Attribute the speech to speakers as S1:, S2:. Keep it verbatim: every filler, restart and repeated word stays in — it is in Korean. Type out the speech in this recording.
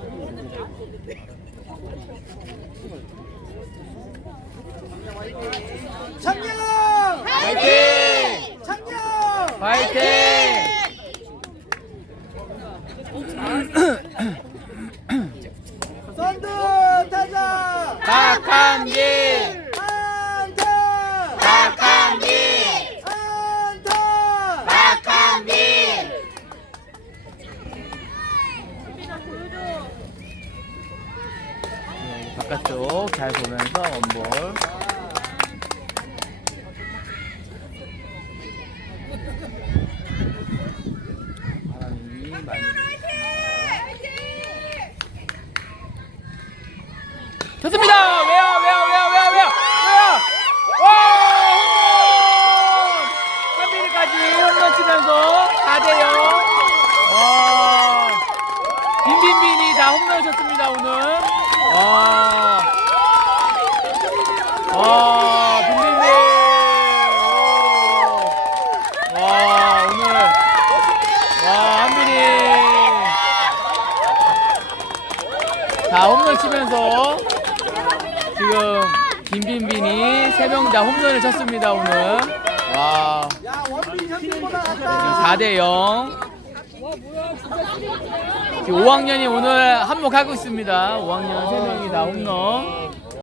S1: 창녕
S2: 파이팅!
S1: 창녕
S2: 파이팅!
S1: 선두 타자
S2: 박한길!
S1: 안타
S2: 박한길!
S1: 안타
S2: 박한길! 네, 바깥쪽 잘 보면서 원볼. 바람이 많이 좋습니다. 왜요? 왜요? 왜요? 왜요? 왜요? 왜요? 와! 홈런! 한빈이까지 홈런 치면서 사 대 영. 와! 빈빈빈이 다 홈런 쳤습니다, 오늘. 와! 와, 빈빈빈. 오. 와, 오늘. 와, 한빈이. 다 홈런 치면서 지금 빈빈빈이 세 명 다 홈런을 쳤습니다, 오늘. 와.
S1: 야 원빈 현빈보다
S2: 지금
S1: 낫다
S2: 사 대 영. 지금 오 학년이 오늘 한몫하고 있습니다. 오 학년 세 명이 다 홈런.